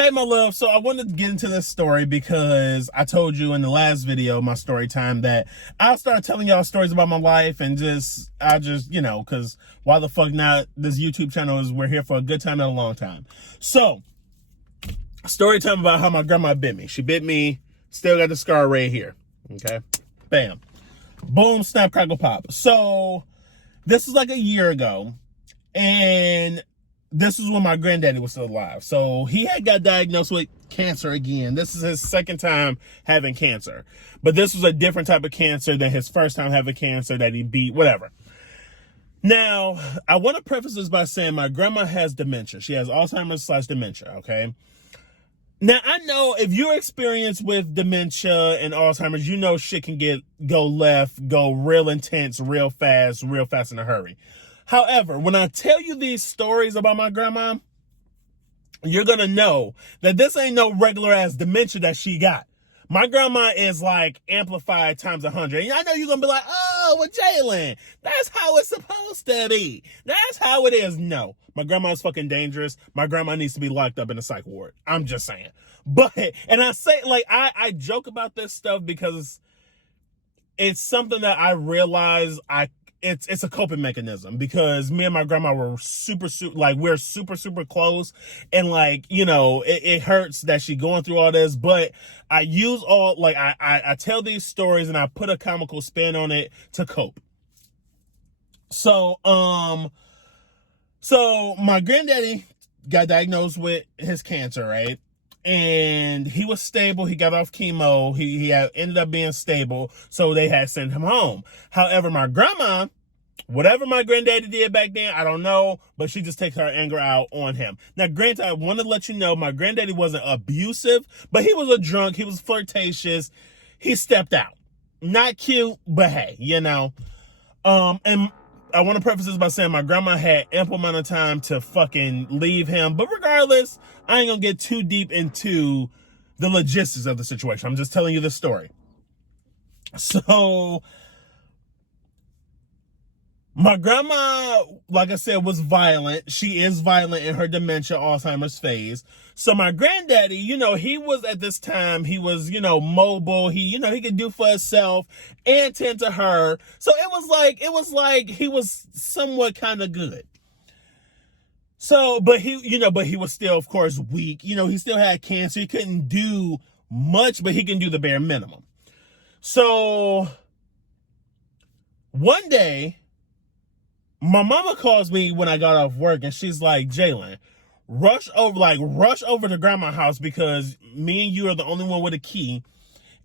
Hey, my love. So I wanted to get into this story because I told you in the last video, my story time, that I'll start telling y'all stories about my life and because why the fuck not? This YouTube channel we're here for a good time and a long time. So, story time about how my grandma bit me. She bit me, still got the scar right here. Okay? Bam. Boom, snap, crackle, pop. So, this was like a year ago, and this is when my granddaddy was still alive. So he had got diagnosed with cancer again. This is his second time having cancer. But this was a different type of cancer than his first time having cancer that he beat, whatever. Now, I want to preface this by saying my grandma has dementia. She has Alzheimer's/dementia, okay? Now, I know if you're experienced with dementia and Alzheimer's, you know shit can go left, go real intense, real fast in a hurry. However, when I tell you these stories about my grandma, you're going to know that this ain't no regular ass dementia that she got. My grandma is like amplified times 100. And I know you're going to be like, oh, well, Jalen, that's how it's supposed to be. That's how it is. No, my grandma is fucking dangerous. My grandma needs to be locked up in a psych ward. I'm just saying. But, and I say, like, I joke about this stuff because it's something that I realize it's a coping mechanism, because me and my grandma were we're super close, and it hurts that she going through all this, but I use I tell these stories and I put a comical spin on it to cope. So my granddaddy got diagnosed with his cancer, right? And he was stable. He got off chemo. He ended up being stable, so they had sent him home. However, my grandma, whatever my granddaddy did back then, I don't know, but she just takes her anger out on him. Now, granted, I want to let you know, my granddaddy wasn't abusive, but he was a drunk. He was flirtatious. He stepped out. Not cute, but hey, and I want to preface this by saying my grandma had ample amount of time to fucking leave him. But regardless, I ain't going to get too deep into the logistics of the situation. I'm just telling you the story. So, my grandma, like I said, was violent. She is violent in her dementia, Alzheimer's phase. So my granddaddy, he was at this time, he was, mobile. He could do for himself and tend to her. So it was like he was somewhat kind of good. So, but he was still, of course, weak. He still had cancer. He couldn't do much, but he can do the bare minimum. So one day, my mama calls me when I got off work, and she's like, Jalen, rush over to grandma's house, because me and you are the only one with a key.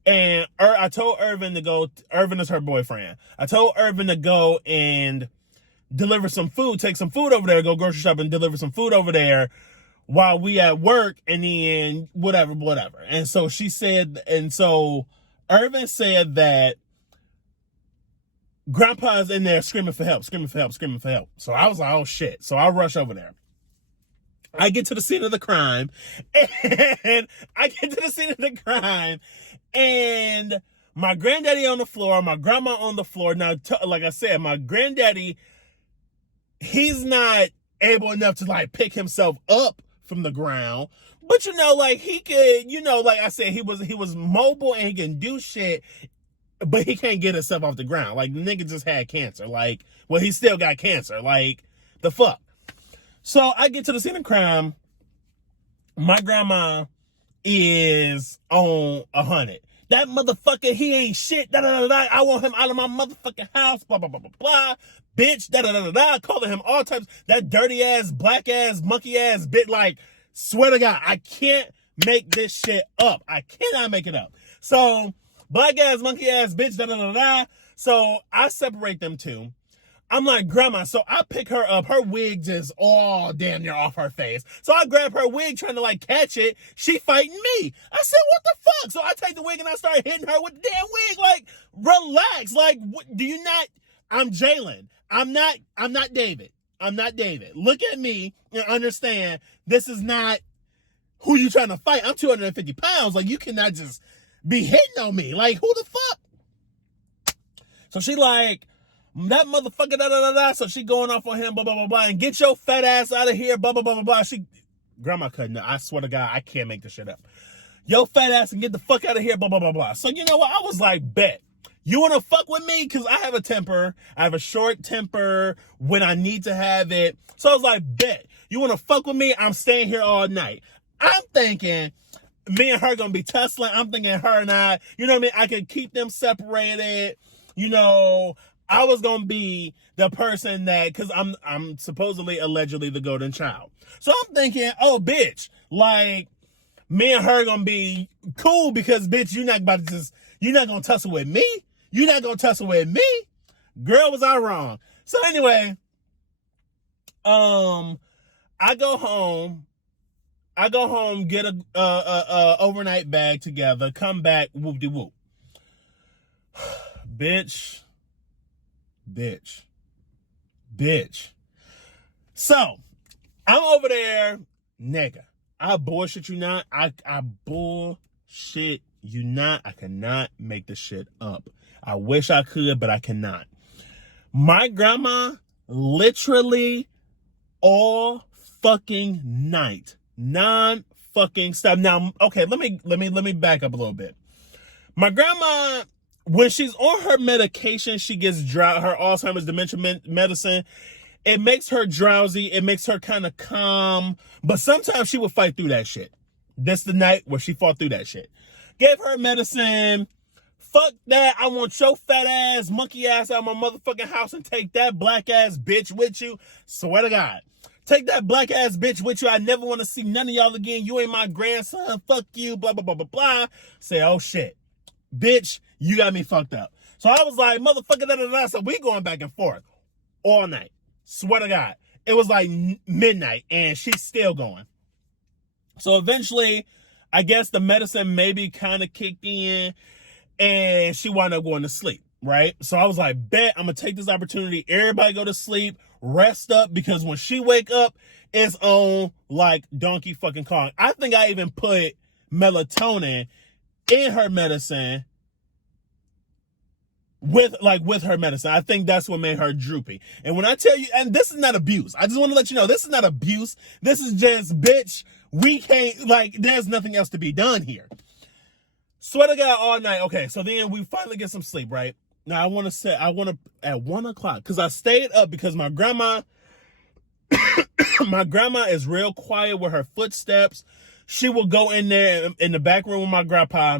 And I told Irvin to go. Irvin is her boyfriend. I told Irvin to go and deliver some food, take some food over there, go grocery shop and deliver some food over there while we at work, and then whatever. And so Irvin said that Grandpa's in there screaming for help. So I was like, oh shit. So I rush over there. I get to the scene of the crime, and my granddaddy on the floor, my grandma on the floor. Now, like I said, my granddaddy, he's not able enough to pick himself up from the ground. But he could, like I said, he was mobile and he can do shit. But he can't get himself off the ground. The nigga just had cancer. He still got cancer. The fuck? So I get to the scene of crime. My grandma is on 100. That motherfucker, he ain't shit. Da da da da. I want him out of my motherfucking house. Blah blah blah blah blah. Bitch. Da da da da da. Calling him all types. That dirty ass, black ass, monkey ass bitch. Swear to God, I can't make this shit up. I cannot make it up. So, black ass, monkey ass, bitch, da da da da. So I separate them two. I'm like, grandma. So I pick her up. Her wig just all damn near off her face. So I grab her wig trying to catch it. She fighting me. I said, what the fuck? So I take the wig and I start hitting her with the damn wig. Relax. What, do you not? I'm Jalen. I'm not David. I'm not David. Look at me and understand this is not who you trying to fight. I'm 250 pounds. You cannot just be hitting on me. Who the fuck? So she that motherfucker, da da da da. So she going off on him, blah blah blah blah, and get your fat ass out of here, blah blah blah blah blah. She Grandma couldn't. I swear to God, I can't make this shit up. Yo, fat ass, and get the fuck out of here, blah, blah, blah, blah. So, you know what? I was like, bet. You want to fuck with me? Because I have a temper. I have a short temper when I need to have it. So I was like, bet. You want to fuck with me? I'm staying here all night. I'm thinking me and her going to be tussling. I'm thinking her and I, you know what I mean? I could keep them separated. You know, I was going to be the person that, because I'm supposedly, allegedly the golden child. So I'm thinking, oh, bitch, like, me and her gonna be cool because, bitch, you're not gonna tussle with me. You're not gonna tussle with me. Girl, was I wrong? So anyway, I go home, get a overnight bag together, come back, whoop-de-whoop. Bitch. So, I'm over there, nigga. I bullshit you not. I bullshit you not. I cannot make this shit up. I wish I could, but I cannot. My grandma literally all fucking night, non-fucking stop. Now, okay, let me back up a little bit. My grandma, when she's on her medication, she gets dry. Her Alzheimer's dementia medicine. It makes her drowsy. It makes her kind of calm. But sometimes she would fight through that shit. This the night where she fought through that shit. Gave her medicine. Fuck that. I want your fat ass, monkey ass out of my motherfucking house and take that black ass bitch with you. Swear to God. Take that black ass bitch with you. I never want to see none of y'all again. You ain't my grandson. Fuck you. Blah, blah, blah, blah, blah. Say, oh shit. Bitch, you got me fucked up. So I was like, motherfucker, da, da, da. So we going back and forth all night. Swear to God. It was like midnight and she's still going. So eventually, I guess the medicine maybe kind of kicked in and she wound up going to sleep, right? So I was like, bet I'm going to take this opportunity. Everybody go to sleep, rest up, because when she wake up, it's on like Donkey fucking Kong. I think I even put melatonin in her medicine with her medicine. I think that's what made her droopy. And when I tell you, and this is not abuse. I just want to let you know, this is not abuse. This is just, bitch, we can't, like, there's nothing else to be done here. Swear to God, all night. Okay, so then we finally get some sleep, right? Now, at 1 o'clock, because I stayed up because my grandma is real quiet with her footsteps. She will go in there in the back room with my grandpa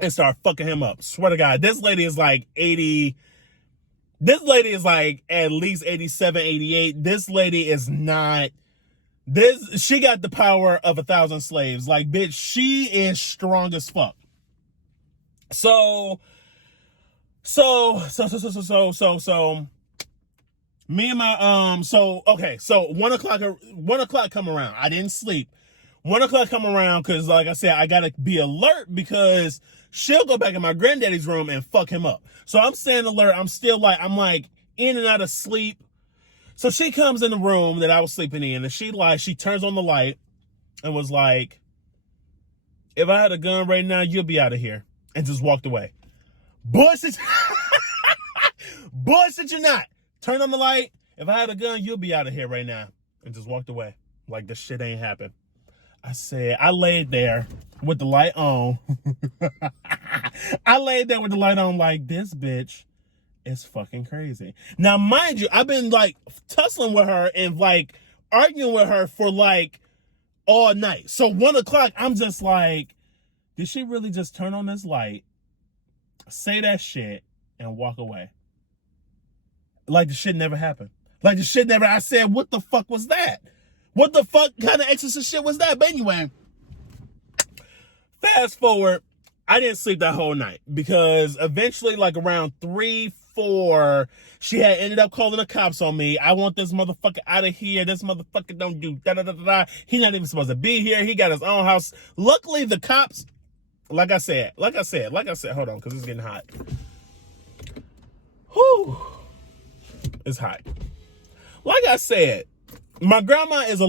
and start fucking him up. Swear to God, this lady is like 80. This lady is like at least 87, 88. This lady is not. She got the power of 1,000 slaves. Like, bitch, she is strong as fuck. So, me and my, okay, so 1 o'clock come around. I didn't sleep. 1 o'clock come around because, like I said, I gotta be alert because she'll go back in my granddaddy's room and fuck him up. So I'm staying alert. I'm like in and out of sleep. So she comes in the room that I was sleeping in and she turns on the light and was like, if I had a gun right now, you'll be out of here. And just walked away. Bullshit. Bullshit you're not. Turn on the light. If I had a gun, you'll be out of here right now. And just walked away. Like this shit ain't happened. I laid there with the light on. I laid there with the light on like, this bitch is fucking crazy. Now, mind you, I've been like tussling with her and like arguing with her for like all night. So 1 o'clock, I'm just like, did she really just turn on this light, say that shit, and walk away? Like the shit never happened. I said, what the fuck was that? What the fuck kind of exorcist shit was that? But anyway, fast forward, I didn't sleep that whole night because eventually, like around 3, 4, she had ended up calling the cops on me. I want this motherfucker out of here. This motherfucker don't do da-da-da-da-da. He's not even supposed to be here. He got his own house. Luckily, the cops, like I said, hold on, because it's getting hot. Whew. It's hot. Like I said, my grandma is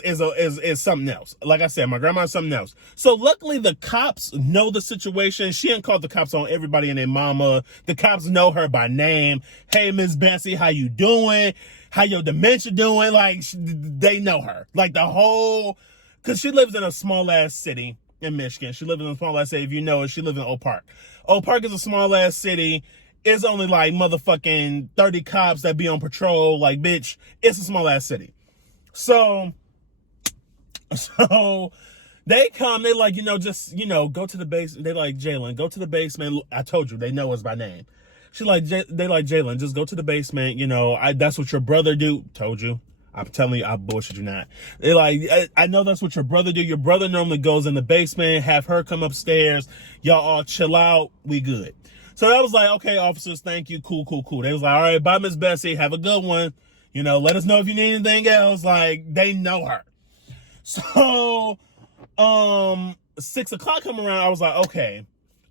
is something else. Like I said, my grandma is something else. So luckily the cops know the situation. She didn't call the cops on everybody and their mama. The cops know her by name. Hey, Miss Bessie, how you doing? how your dementia doing? Like, they know her. Like, the whole, because she lives in a small-ass city in Michigan. She lives in a small-ass city. If you know it, she lives in Oak Park. Oak Park is a small-ass city. It's only, like, motherfucking 30 cops that be on patrol. Like, bitch, it's a small-ass city. So, they come, they like, just, go to the basement. They like, Jalen, go to the basement. I told you, they know us by name. They like, Jalen, just go to the basement. That's what your brother do. Told you. I'm telling you, I bullshit you not. They like, I know that's what your brother do. Your brother normally goes in the basement, have her come upstairs. Y'all all chill out. We good. So I was like, okay, officers, thank you. Cool. They was like, all right, bye, Miss Bessie. Have a good one. Let us know if you need anything else. Like, they know her. So, 6 o'clock come around, I was like, okay,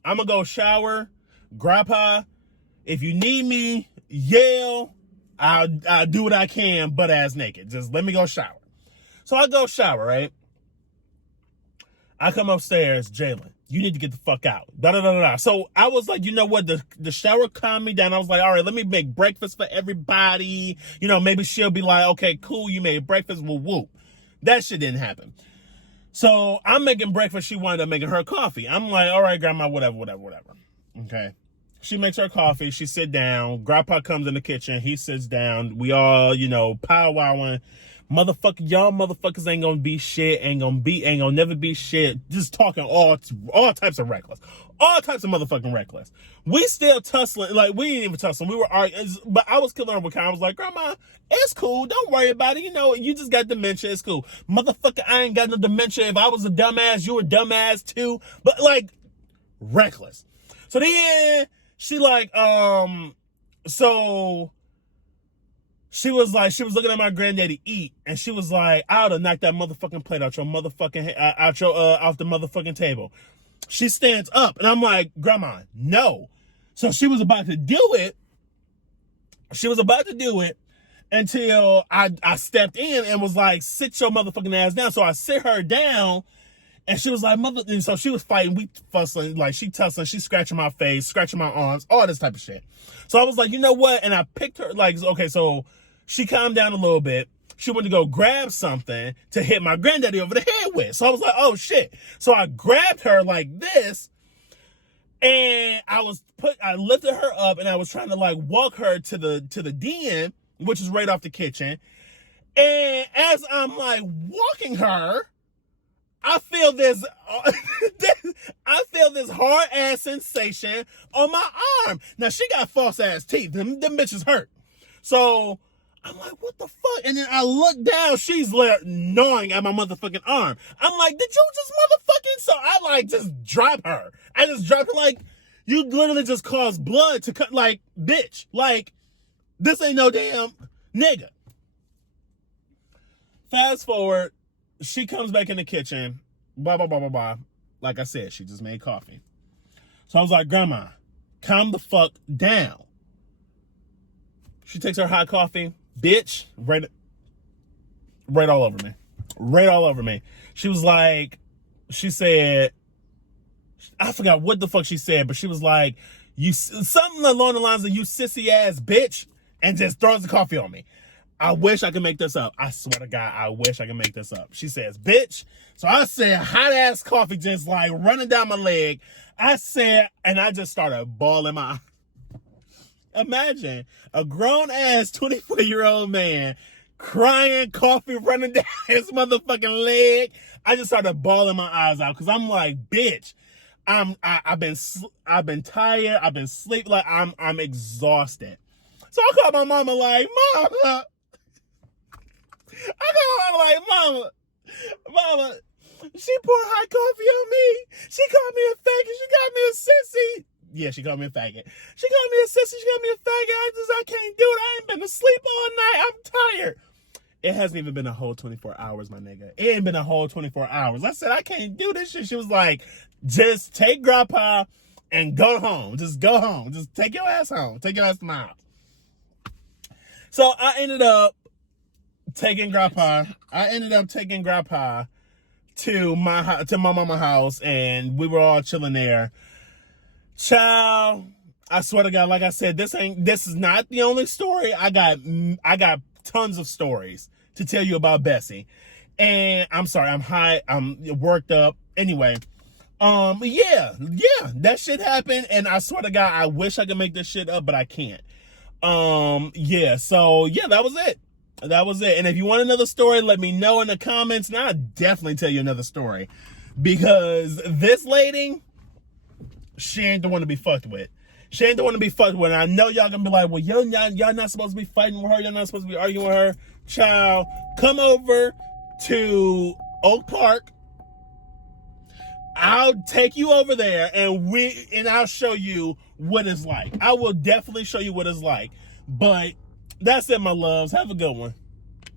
I'm gonna go shower. Grandpa, if you need me, yell. I'll do what I can, butt ass naked. Just let me go shower. So I go shower, right? I come upstairs, Jalen, you need to get the fuck out. Da-da-da-da-da. So I was like, you know what? The shower calmed me down. I was like, all right, let me make breakfast for everybody. Maybe she'll be like, okay, cool, you made breakfast, whoop, whoop. That shit didn't happen. So I'm making breakfast. She wound up making her coffee. I'm like, all right, Grandma, whatever. Okay. She makes her coffee. She sit down. Grandpa comes in the kitchen. He sits down. We all, powwowing. Y'all motherfuckers ain't gonna be shit. Ain't gonna never be shit. Just talking all types of reckless. All types of motherfucking reckless. We still tussling. Like, we ain't even tussling. We were arguing. But I was killing her with kind. I was like, Grandma, it's cool. Don't worry about it. You just got dementia. It's cool. Motherfucker, I ain't got no dementia. If I was a dumbass, you were a dumbass too. But, like, reckless. So then she like, so she was looking at my granddaddy eat, and she was like, I oughta knock that motherfucking plate out your motherfucking, off the motherfucking table. She stands up, and I'm like, Grandma, no. So she was about to do it. Until I stepped in and was like, sit your motherfucking ass down. So I sit her down, and she was like, and so she was fighting, we fussing, like, she tussling, she scratching my face, scratching my arms, all this type of shit. So I was like, you know what? And I picked her, like, okay, so she calmed down a little bit. She went to go grab something to hit my granddaddy over the head with. So I was like, oh shit. So I grabbed her like this, and I lifted her up, and I was trying to like walk her to the den, which is right off the kitchen. And as I'm like walking her, I feel this hard ass sensation on my arm. Now she got false ass teeth. Them bitches hurt. So I'm like, what the fuck? And then I look down, she's like gnawing at my motherfucking arm. I'm like, did you just motherfucking? So I like just drop her. I just dropped her like, you literally just caused blood to cut, like, bitch. Like, this ain't no damn nigga. Fast forward, she comes back in the kitchen, blah, blah, blah, blah, blah. Like I said, she just made coffee. So I was like, Grandma, calm the fuck down. She takes her hot coffee, bitch, right all over me. Right all over me. She was like, she said, I forgot what the fuck she said, but she was like, something along the lines of, you sissy ass bitch, and just throws the coffee on me. I wish I could make this up. I swear to God, I wish I could make this up. She says, bitch. So I said, hot ass coffee just like running down my leg. I said, and I just started bawling my eyes. Imagine a grown ass 24-year-old man crying, coffee running down his motherfucking leg. I just started bawling my eyes out because I'm like, bitch, I've been tired. I've been sleeping. Like, I'm exhausted. So I called my mama like, Mama. Mama, she poured hot coffee on me. She called me a faggot. She called me a sissy. Yeah, she called me a faggot. She called me a sissy. She called me a faggot. I can't do it. I ain't been asleep all night. I'm tired. It hasn't even been a whole 24 hours, my nigga. It ain't been a whole 24 hours. I said, I can't do this shit. She was like, just take Grandpa and go home. Just go home. Just take your ass home. Take your ass to my house. So I ended up taking Grandpa to my mama's house, and we were all chilling there. Child, I swear to God, like I said, this is not the only story. I got tons of stories to tell you about Bessie. And I'm sorry, I'm high, I'm worked up. Anyway, yeah, that shit happened, and I swear to God, I wish I could make this shit up, but I can't. Yeah, so yeah, that was it. That was it. And if you want another story, let me know in the comments, and I'll definitely tell you another story. Because this lady, she ain't the one to be fucked with. She ain't the one to be fucked with. And I know y'all gonna be like, well, y'all not supposed to be fighting with her. Y'all not supposed to be arguing with her. Child, come over to Oak Park. I'll take you over there, and I'll show you what it's like. I will definitely show you what it's like. But that's it, my loves. Have a good one.